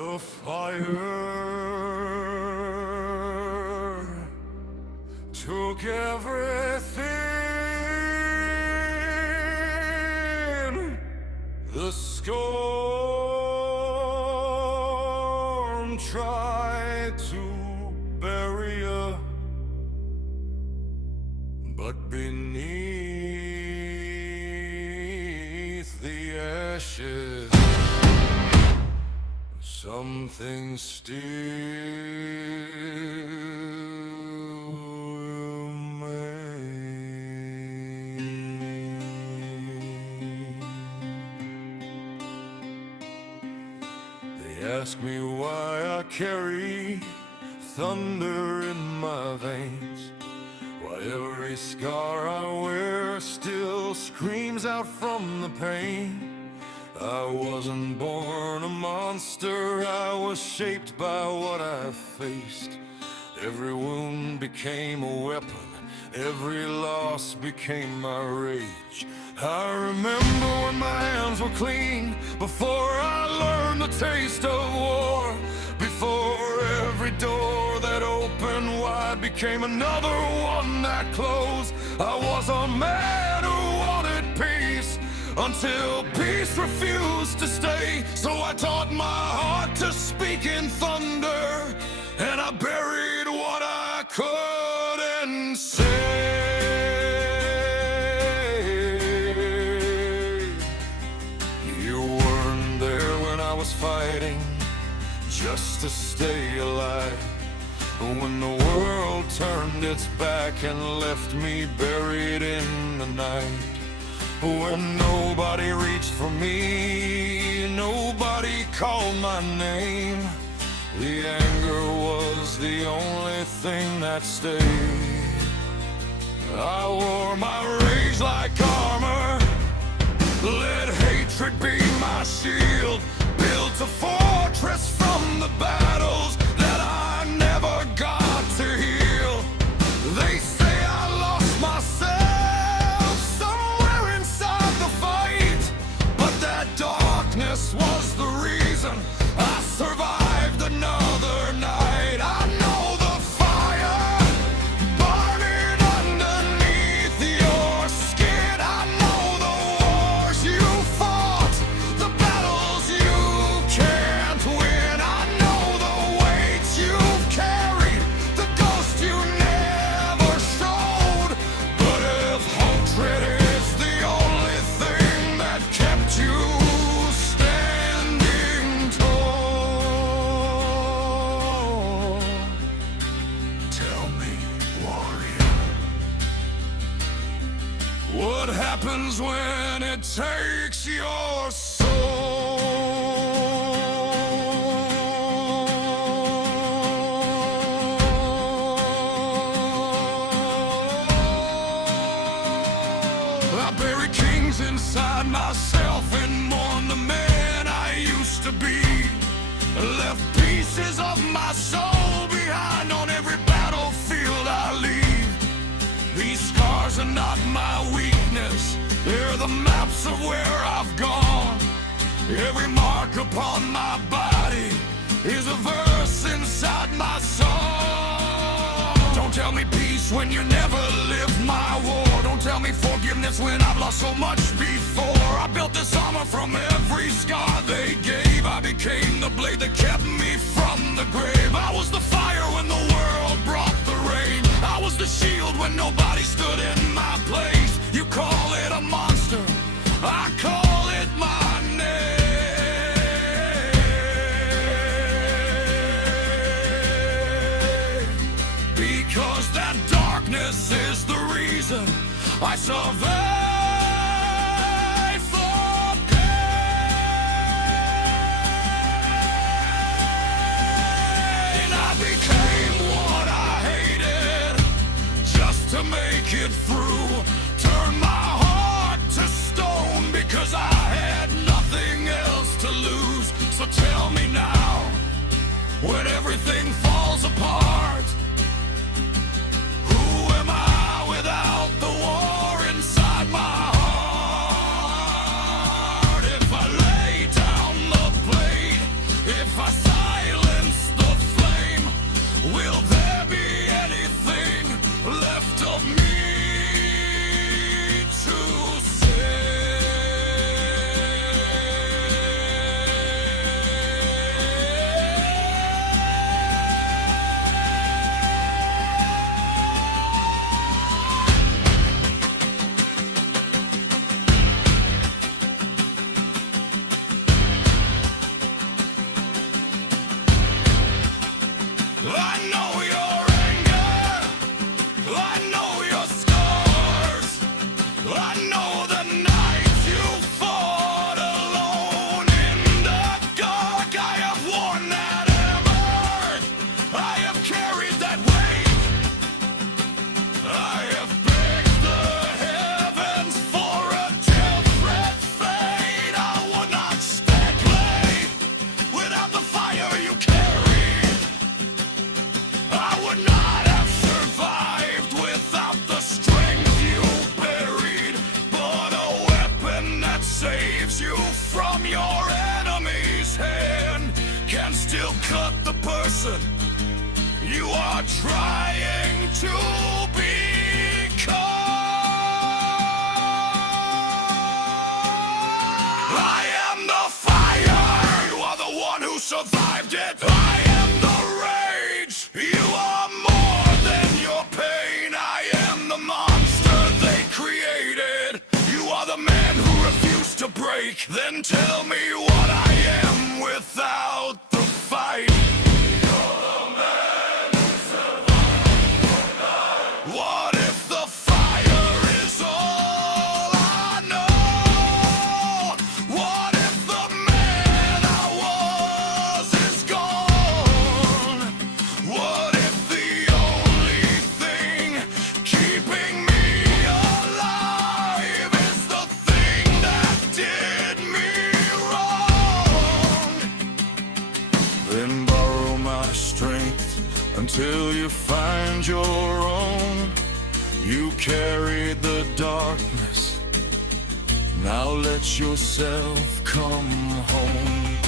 The fire took everything. The storm tried to bury her, but beneath the ashes something still remains. They ask me why I carry thunder in my veins, why every scar I wear still screams out from the pain. I wasn't born a monster, I was shaped by what I faced. Every wound became a weapon, every loss became my rage. I remember when my hands were clean, before I learned the taste of war. Before every door that opened wide became another one that closed. I was a man who wanted peace, until peace refused to stay. So I taught my heart to speak in thunder, and I buried what I couldn't say. You weren't there when I was fighting just to stay alive, when the world turned its back and left me buried in the night. When nobody reached for me, nobody called my name. The anger was the only thing that stayed. I wore my rage like armor, let hatred be my shield. Built a fortress from the battles that I never got to heal. They say I lost myself somewhere inside the fight, but that darkness was the reason I survived another night. I know the fire burning underneath your skin. I know the wars you fought, the battles you can't win. I know the weight you've carried, the ghost you never showed. But if hatred is the only thing that kept you standing tall, tell me, warrior, what happens when it takes your soul? I bury kings inside myself and mourn the man I used to be. Left pieces of my soul behind on every battlefield I leave. These scars are not my weakness, they're the maps of where I've gone. Every mark upon my body is a verse inside my song. Don't tell me peace when you never lived my war. Don't tell me forgiveness when I've lost so much before. I built this armor from every scar they gave. I became the blade that kept me from the grave. I was the fire when the world brought the rain. I was the shield when nobody stood in my place. You call it a monster, I call it my name. Because that darkness is the reason I survived the pain. I became what I hated just to make it through. Turn my heart to stone because I had nothing else to lose. So tell me now, when everything falls apart, who am I without the war inside my heart? If I lay down the blade, if I still cut the person you are trying to become. I am the fire, you are the one who survived it. I am the rage, you are more than your pain. I am the monster they created. You are the man who refused to break. Then tell me what I am without the fight. What if the fire is all I know? What if the man I was is gone? What if the only thing keeping me alive is the thing that did me wrong? Then borrow my strength until you find your own. You carried the darkness, now let yourself come home.